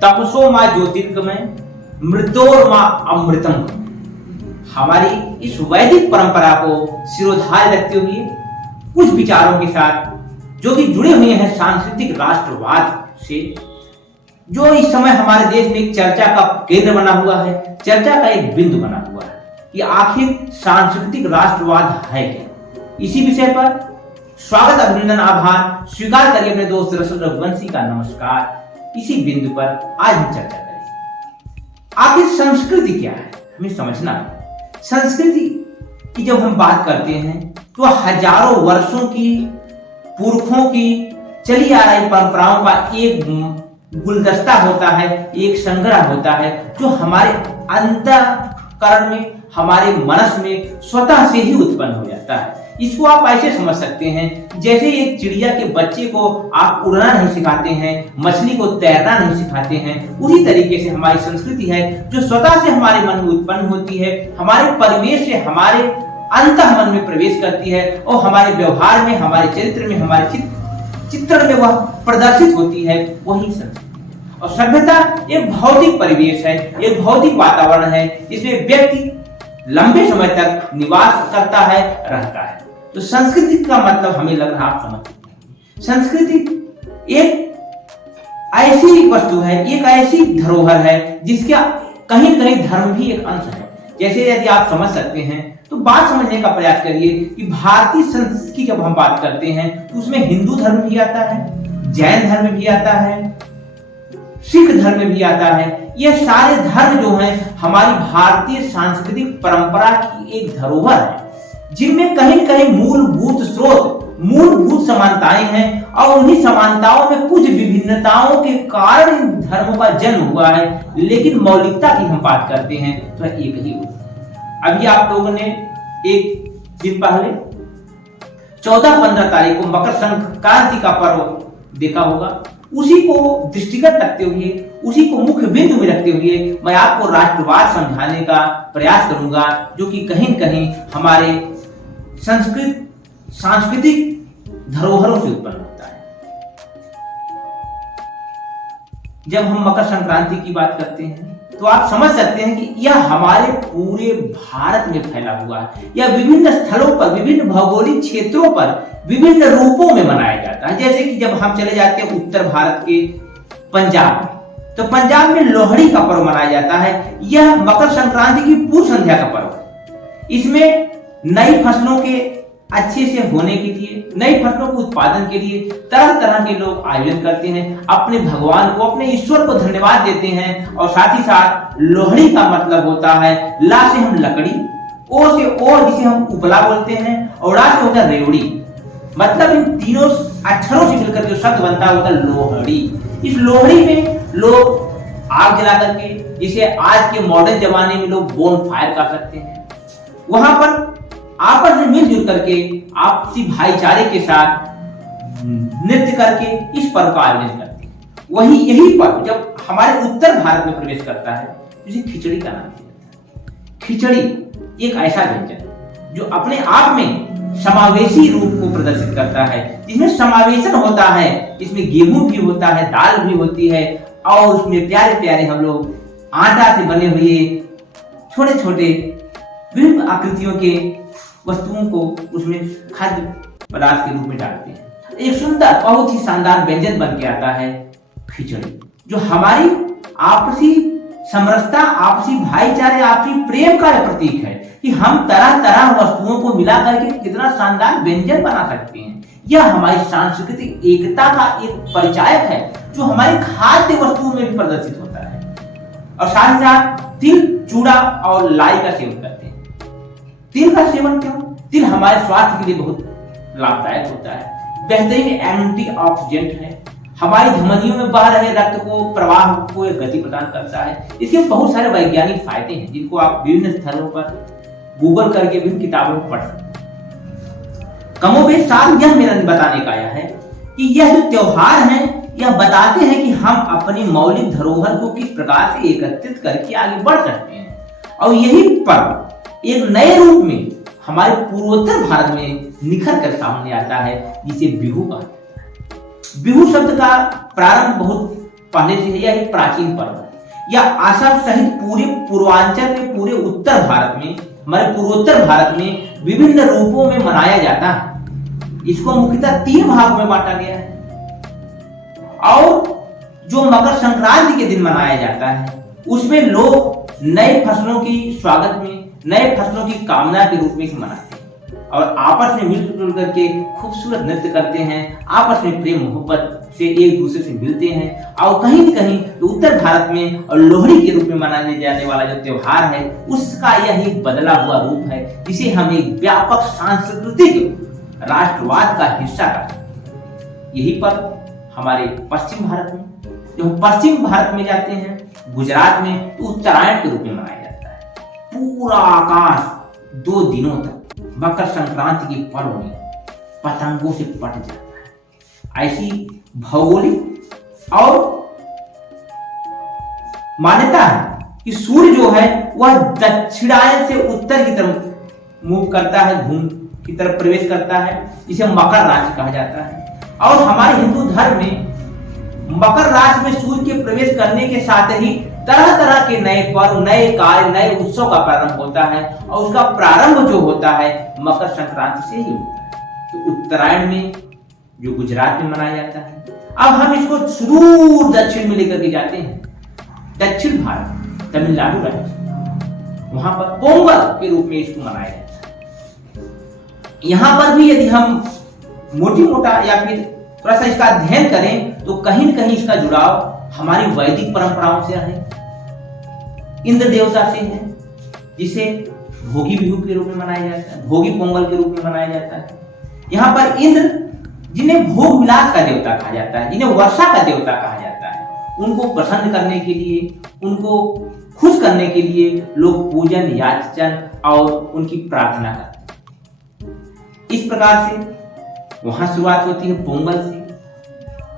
तपसो माँ ज्योतिर्गमय मृत्योर्मा अमृतम। हमारी इस वैदिक परंपरा को सिरोधार्य रखते हुए कुछ विचारों के साथ जो कि जुड़े हुए हैं सांस्कृतिक राष्ट्रवाद से, जो इस समय हमारे देश में एक चर्चा का केंद्र बना हुआ है, चर्चा का एक बिंदु बना हुआ है कि आखिर सांस्कृतिक राष्ट्रवाद है क्या। इसी विषय पर स्वागत, अभिनंदन, आभार स्वीकार करिए अपने दोस्त रसूल रघुवंशी का नमस्कार। इसी बिंदु पर आज हम चर्चा करेंगे आखिर संस्कृति क्या है, हमें समझना है। संस्कृति की जब हम बात करते हैं तो हजारों वर्षों की पुरखों की चली आ रही परंपराओं का एक गुलदस्ता होता है, एक संग्रह होता है जो हमारे अंतःकरण में, हमारे मनस में स्वतः से ही उत्पन्न हो जाता है। इसको आप ऐसे समझ सकते हैं जैसे एक चिड़िया के बच्चे को आप उड़ना नहीं सिखाते हैं, मछली को तैरना नहीं सिखाते हैं, उसी तरीके से हमारी संस्कृति है जो स्वतः से हमारे मन में उत्पन्न होती है, हमारे परिवेश से हमारे अंतः मन में प्रवेश करती है और हमारे व्यवहार में, हमारे चरित्र में, हमारे चित्रण में वह प्रदर्शित होती है, वही संस्कृति। और सभ्यता एक भौतिक परिवेश है, एक भौतिक वातावरण है जिसमें व्यक्ति लंबे समय तक निवास करता है, रहता है। तो संस्कृति का मतलब हमें लग रहा आप समझ सकते हैं। संस्कृति एक ऐसी वस्तु है, एक ऐसी धरोहर है जिसका कहीं कहीं धर्म भी एक अंश है। जैसे यदि आप समझ सकते हैं तो बात समझने का प्रयास करिए कि भारतीय संस्कृति की जब हम बात करते हैं तो उसमें हिंदू धर्म भी आता है, जैन धर्म भी आता है, सिख धर्म भी आता है। ये सारे धर्म जो हैं हमारी भारतीय सांस्कृतिक परंपरा की एक धरोहर है जिनमें कहीं कहीं मूलभूत स्रोत, मूलभूत समानताएं हैं और उन्हीं समानताओं में कुछ विभिन्नताओं के कारण इन धर्मों का जन्म हुआ है, लेकिन मौलिकता की हम बात करते हैं तो एक ही होती है। अभी आप लोगों ने एक दिन पहले 14-15 तारीख को मकर संक्रांति का पर्व देखा होगा। उसी को दृष्टिगत रखते हुए, उसी को मुख्य बिंदु में रखते हुए मैं आपको राष्ट्रवाद समझाने का प्रयास करूंगा जो कि कहीं कहीं हमारे सांस्कृतिक धरोहरों से उत्पन्न होता है। जब हम मकर संक्रांति की बात करते हैं तो आप समझ सकते हैं कि यह हमारे पूरे भारत में फैला हुआ है। यह विभिन्न स्थलों पर, विभिन्न भौगोलिक क्षेत्रों पर विभिन्न रूपों में मनाया जाता है। जैसे कि जब हम चले जाते हैं उत्तर भारत के पंजाब, तो पंजाब में लोहड़ी का पर्व मनाया जाता है। यह मकर संक्रांति की पूर्व संध्या का पर्व है। इसमें नई फसलों के अच्छे से होने के लिए, नई फसलों के उत्पादन के लिए तरह तरह के लोग आयोजन करते हैं, अपने भगवान को, अपने ईश्वर को धन्यवाद देते हैं। और साथ ही साथ लोहड़ी का मतलब होता है, ला से हम लकड़ी, ओ से और जिसे हम उपला बोलते हैं, और रा से होता है रेवड़ी। मतलब इन तीनों अक्षरों से मिलकर जो शब्द बनता है होता है लोहड़ी। इस लोहड़ी में लोग आग जला करके, जिसे आज के मॉडर्न जमाने में लोग बोन फायर कर सकते हैं, वहां पर आपस में मिलजुल करके आपसी भाईचारे के साथ नृत्य करके इस पर्व का आयोजन करते हैं। वही यही पर्व जब हमारे उत्तर भारत में प्रवेश करता है जिसे खिचड़ी का नाम दिया जाता है। खिचड़ी एक ऐसा व्यंजन जो अपने आप में समावेशी रूप को प्रदर्शित करता है, जिसमें समावेशन होता है, इसमें गेहूं भी होता है, दाल भी होती है और उसमें प्यारे प्यारे हम लोग आटा से बने हुए छोटे छोटे विभिन्न आकृतियों के वस्तुओं को उसमें खाद्य पदार्थ के रूप में डालते हैं। एक सुंदर, बहुत ही शानदार व्यंजन बन के आता है खिचड़ी, जो हमारी आपसी समरसता, आपसी भाईचारे, आपसी प्रेम का प्रतीक है कि हम तरह तरह वस्तुओं को मिला करके कितना शानदार व्यंजन बना सकते हैं। यह हमारी सांस्कृतिक एकता का एक परिचायक है जो हमारी खाद्य वस्तुओं में भी प्रदर्शित होता है। और साथ ही साथ तिल, चूड़ा और लाई का सेवन करते हैं। तिल का सेवन क्यों? तिल हमारे स्वास्थ्य के लिए बहुत लाभदायक होता है, बेहतरीन एंटीऑक्सीडेंट है, हमारी धमनियों में बह रहे रक्त को, प्रवाह को एक गति प्रदान करता है। इसके बहुत सारे वैज्ञानिक फायदे हैं जिनको आप विभिन्न स्थलों पर गूगल करके विभिन्न किताबों में पढ़ सकते हैं। कमोबेश सार यह मेरा बताने का आया है कि यह जो त्योहार है यह बताते हैं कि हम अपनी मौलिक धरोहर को किस प्रकार से एकत्रित करके आगे बढ़ सकते हैं। और यही पर्व एक नए रूप में हमारे पूर्वोत्तर भारत में निखर कर सामने आता है, जिसे बिहू कहते हैं। बिहू शब्द का प्रारंभ बहुत पहले से है, यह एक प्राचीन पर्व है। यह असम सहित पूरे पूर्वांचल में, पूरे उत्तर भारत में, हमारे पूर्वोत्तर भारत में विभिन्न रूपों में मनाया जाता है। इसको मुख्यतः 3 भागों में बांटा गया है। और जो मकर संक्रांति के दिन मनाया जाता है उसमें लोग नए फसलों की स्वागत में, नए फसलों की कामना के रूप में इसे मनाते हैं और आपस में मिलजुल करके खूबसूरत नृत्य करते हैं, आपस में प्रेम मोहब्बत से एक दूसरे से मिलते हैं। और कहीं न कहीं उत्तर भारत में और लोहड़ी के रूप में मनाने जाने वाला जो त्योहार है उसका यह एक बदला हुआ रूप है, जिसे हम एक व्यापक सांस्कृतिक राष्ट्रवाद का हिस्सा करते हैं। यही पर हमारे पश्चिम भारत में, जो हम पश्चिम भारत में जाते हैं, गुजरात में, तो उत्तरायण के रूप में मनाया जाता है। पूरा आकाश 2 दिनों तक मकर संक्रांति के पर्व में पतंगों से पट जाता है। ऐसी भौगोलिक और मान्यता है कि सूर्य जो है वह दक्षिणायन से उत्तर की तरफ मूव करता है, घूम की तरफ प्रवेश करता है, इसे मकर राशि कहा जाता है। और हमारे हिंदू धर्म में मकर राशि में सूर्य के प्रवेश करने के साथ ही तरह तरह के नए पर्व, नए कार्य, नए उत्सव का प्रारंभ होता है और उसका प्रारंभ जो होता है मकर संक्रांति से ही होता है। तो उत्तरायण में जो गुजरात में मनाया जाता है, अब हम इसको सुदूर दक्षिण में लेकर के जाते हैं, दक्षिण भारत, तमिलनाडु राज्य, वहां पर पोंगल के रूप में इसको मनाया जाता है। यहां पर भी यदि हम मोटी मोटा या फिर थोड़ा सा इसका अध्ययन करें तो कहीं न कहीं इसका जुड़ाव हमारी वैदिक परंपराओं से है, इंद्र देवता से है, जिसे भोगी बिहू के रूप में मनाया जाता है, भोगी पोंगल के रूप में मनाया जाता है। यहाँ पर इंद्र, जिन्हें भोग विलास का देवता कहा जाता है, जिन्हें वर्षा का देवता कहा जाता है, उनको प्रसन्न करने के लिए, उनको खुश करने के लिए लोग पूजन, याचन और उनकी प्रार्थना करते हैं। इस प्रकार से वहां शुरुआत होती है पोंगल से।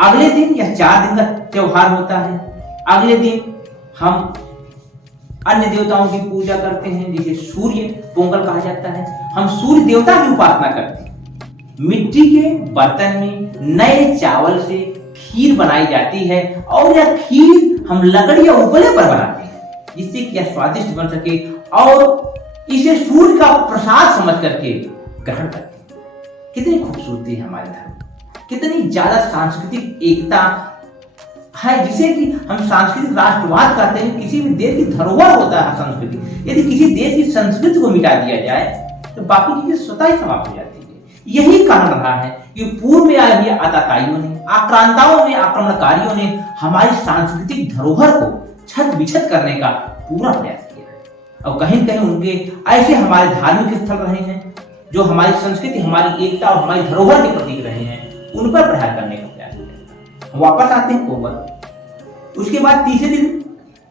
अगले दिन यह 4 दिन का त्योहार होता है। अगले दिन हम अन्य देवताओं की पूजा करते हैं, जिसे सूर्य पोंगल कहा जाता है। हम सूर्य देवता की उपासना करते हैं। मिट्टी के बर्तन में नए चावल से खीर बनाई जाती है और यह खीर हम लकड़ी या उपले पर बनाते हैं, जिससे कि यह स्वादिष्ट बन सके और इसे सूर्य का प्रसाद समझ करके ग्रहण करते हैं। कितनी खूबसूरती है हमारे धर्म, कितनी ज्यादा सांस्कृतिक एकता है, जिसे कि हम सांस्कृतिक राष्ट्रवाद कहते हैं। किसी भी देश की धरोहर होता है संस्कृति। यदि किसी देश की संस्कृति को मिटा दिया जाए तो बाकी चीजें स्वतः ही समाप्त हो जाती है। यही कारण रहा है कि पूर्व में आए हुए आतताइयों ने, आक्रांताओं ने, आक्रमणकारियों ने हमारी सांस्कृतिक धरोहर को छत विछत करने का पूरा प्रयास किया है। और कहीं कहीं उनके ऐसे हमारे धार्मिक स्थल रहे हैं जो हमारी संस्कृति, हमारी एकता और हमारी धरोहर के प्रतीक रहे हैं, उन पर प्रहार करने का प्रयास किया। वापस आते हैं पोंगल। उसके बाद तीसरे दिन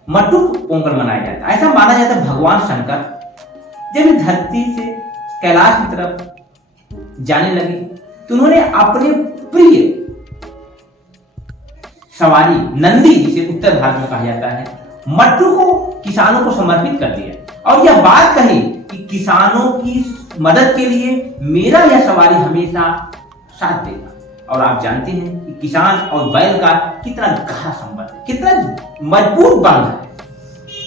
मटुक पोंगल मनाया जाता है। ऐसा माना जाता है भगवान शंकर जब धरती से कैलाश की तरफ जाने लगे तो उन्होंने अपने प्रिय सवारी नंदी, जिसे उत्तर भारत में कहा जाता है, मट्टू को किसानों को समर्पित कर दिया और यह बात कही कि किसानों की मदद के लिए मेरा यह सवारी हमेशा साथ देगा। और आप जानते हैं कि किसान और बैल का कितना गहरा संबंध है, कितना मजबूत बंध है।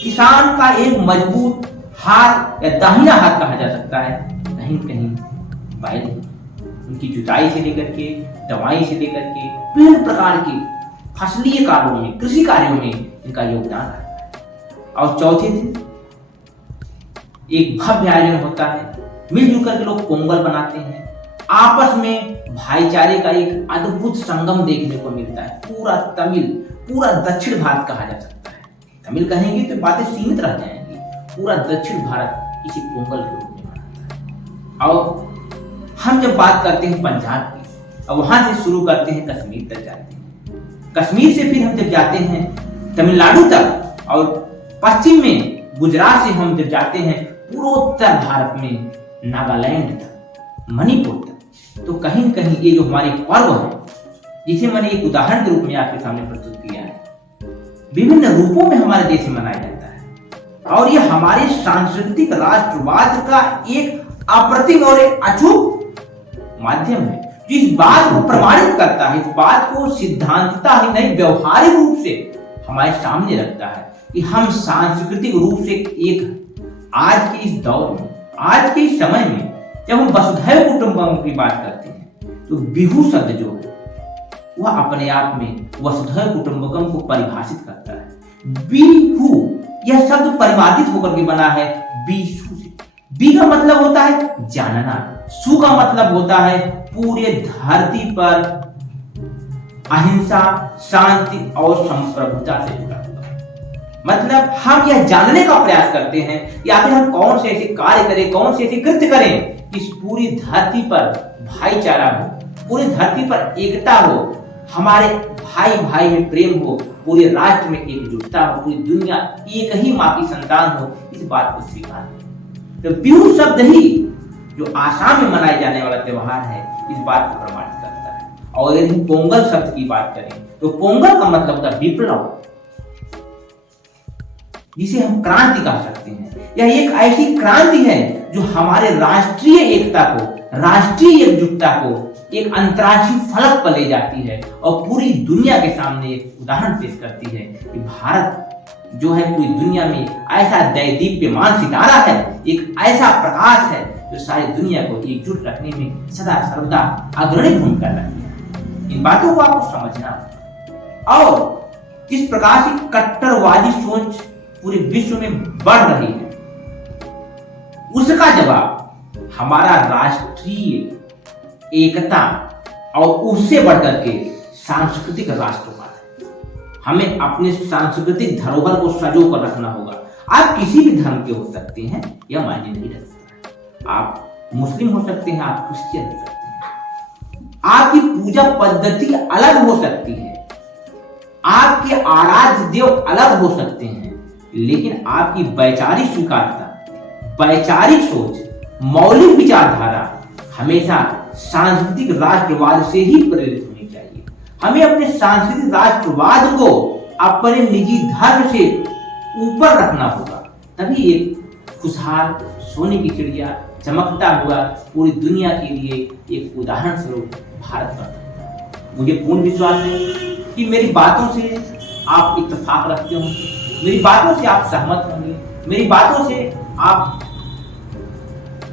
किसान का एक मजबूत हाथ या दाहिना हाथ कहा जा सकता है, कहीं कहीं बैल, उनकी जुताई से लेकर के, दवाई से लेकर के, विभिन्न प्रकार के फसलीय कार्यों में, कृषि कार्यों में इनका योगदान रहता है। और चौथे दिन एक भव्य आयोजन होता है, मिलजुल कर के लोग पोंगल बनाते हैं। आपस में भाईचारे का एक अद्भुत संगम देखने को मिलता है। पूरा दक्षिण भारत कहा जा सकता है। तमिल कहेंगे तो बातें सीमित रह जाएंगी। पूरा दक्षिण भारत इसी पोंगल के रूप में मनाता है। और हम जब बात करते हैं पंजाब की, और वहां से शुरू करते हैं कश्मीर तक जाते हैं। कश्मीर से फिर हम जब जाते हैं तमिलनाडु तक, और पश्चिम में गुजरात से हम जब जाते हैं पूर्वोत्तर भारत में नागालैंड तक, मणिपुर तक, तो कहीं न कहीं ये जो हमारे पर्व है, जिसे मैंने एक उदाहरण के रूप में आपके सामने प्रस्तुत किया है, विभिन्न रूपों में हमारे देश में मनाया जाता है। और ये हमारे सांस्कृतिक राष्ट्रवाद का एक अप्रतिम और एक अचूक माध्यम है, जो इस बात को प्रमाणित करता है, इस बात को सिद्धांतता ही नहीं व्यवहारिक रूप से हमारे सामने रखता है कि हम सांस्कृतिक रूप से एक हैं। आज के इस दौर में, आज के इस समय में जब हम वसुधैव कुटुंबकम की बात करते हैं तो बिहू शब्द जो है वह अपने आप में वसुधैव कुटुंबकम को परिभाषित करता है। बिहू यह शब्द परिवर्तित होकर के बना है बीसू से। बी का मतलब होता है जानना, सु का मतलब होता है पूरे धरती पर अहिंसा, शांति और संप्रभुता से जुड़ा हुआ। मतलब हम यह जानने का प्रयास करते हैं कि आखिर हम कौन से ऐसे कार्य करें, कौन से ऐसे कृत्य करें कि इस पूरी धरती पर भाईचारा हो, पूरी धरती पर एकता हो, हमारे भाई भाई में प्रेम हो, पूरे राष्ट्र में एकजुटता हो, पूरी दुनिया एक ही माँ की संतान हो, इस बात को स्वीकार करें। तो बिहू शब्द ही जो आसाम में मनाए जाने वाला त्योहार है इस बात को प्रमाणित करता है। और यदि पोंगल शब्द की बात करें तो पोंगल का मतलब होता है विप्लव, जिसे हम क्रांति कह सकते हैं। यह एक ऐसी क्रांति है जो हमारे राष्ट्रीय एकता को, राष्ट्रीय एकजुटता को एक अंतर्राष्ट्रीय फलक पर ले जाती है और पूरी दुनिया के सामने एक उदाहरण पेश करती है कि भारत जो है पूरी दुनिया में ऐसा दैदीप्यमान सितारा है, एक ऐसा प्रकाश है जो सारी दुनिया को एकजुट रखने में सदा सर्वदा अग्रणी भूमिका रखती है। इन बातों को आपको समझना। और जिस प्रकार से कट्टरवादी सोच पूरे विश्व में बढ़ रही है उसका जवाब हमारा राष्ट्रीय एकता और उससे बढ़कर के सांस्कृतिक राष्ट्रवाद है। हमें अपने सांस्कृतिक धरोहर को सजो कर रखना होगा। आप किसी भी धर्म के हो सकते हैं, यह मायने नहीं रखता। आप मुस्लिम हो सकते हैं, आप क्रिश्चियन हो सकते हैं, आपकी पूजा पद्धति अलग हो सकती है, आपके आराध्य देव अलग हो सकते हैं, लेकिन आपकी वैचारिक स्वीकारता, वैचारिक सोच, मौलिक विचारधारा हमेशा सांस्कृतिक राष्ट्रवाद से ही प्रेरित होनी चाहिए। हमें अपने सांस्कृतिक राष्ट्रवाद को अपने निजी धर्म से ऊपर रखना होगा, तभी एक खुशहाल सोने की चिड़िया चमकता हुआ पूरी दुनिया के लिए एक उदाहरण स्वरूप भारत बन। मुझे पूर्ण विश्वास है कि मेरी बातों से आप इत्तेफाक रखते होंगे, मेरी बातों से आप सहमत होंगे, मेरी बातों से आप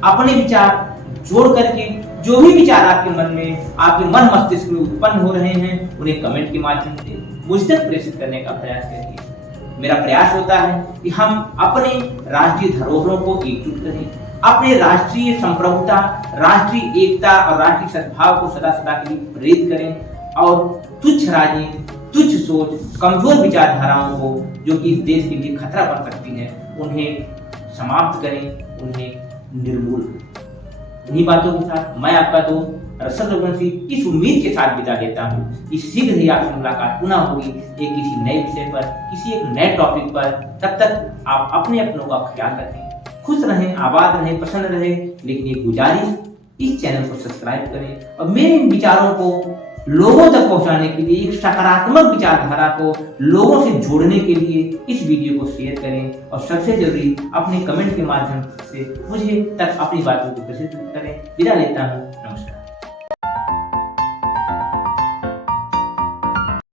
अपने विचार जोड़ करके जो भी विचार आपके मन में, आपके मन मस्तिष्क में उत्पन्न हो रहे हैं उन्हें कमेंट के माध्यम से मुझ तक प्रेषित करने का प्रयास करिए। मेरा प्रयास होता है कि हम अपने राष्ट्रीय धरोहरों को एकजुट करें, अपने राष्ट्रीय संप्रभुता, राष्ट्रीय एकता और राष्ट्रीय सद्भाव को सदा सदा के लिए प्रेरित करें और तुच्छ राजनीति, तुच्छ सोच, कमजोर विचारधाराओं को जो कि इस देश के लिए खतरा बन सकती है उन्हें समाप्त करें, उन्हें निर्मूल करें। इन्हीं बातों के साथ मैं आपका दोस्त रसद रघुवंशी इस उम्मीद के साथ विदा लेता हूँ कि शीघ्र ही आपसे मुलाकात पुनः होगी एक किसी नए विषय पर, किसी एक नए टॉपिक पर। तब तक आप अपने अपनों का ख्याल रखें, खुश रहें, आबाद रहें, प्रसन्न रहें। लेकिन ये गुजारिश, इस चैनल को सब्सक्राइब करें और मेरे इन विचारों को लोगों तक पहुंचाने के लिए, एक सकारात्मक विचारधारा को लोगों से जोड़ने के लिए इस वीडियो को शेयर करें और सबसे जरूरी अपने कमेंट के माध्यम से मुझे तक अपनी बातों को प्रसिद्ध करें। विदा लेता हूँ।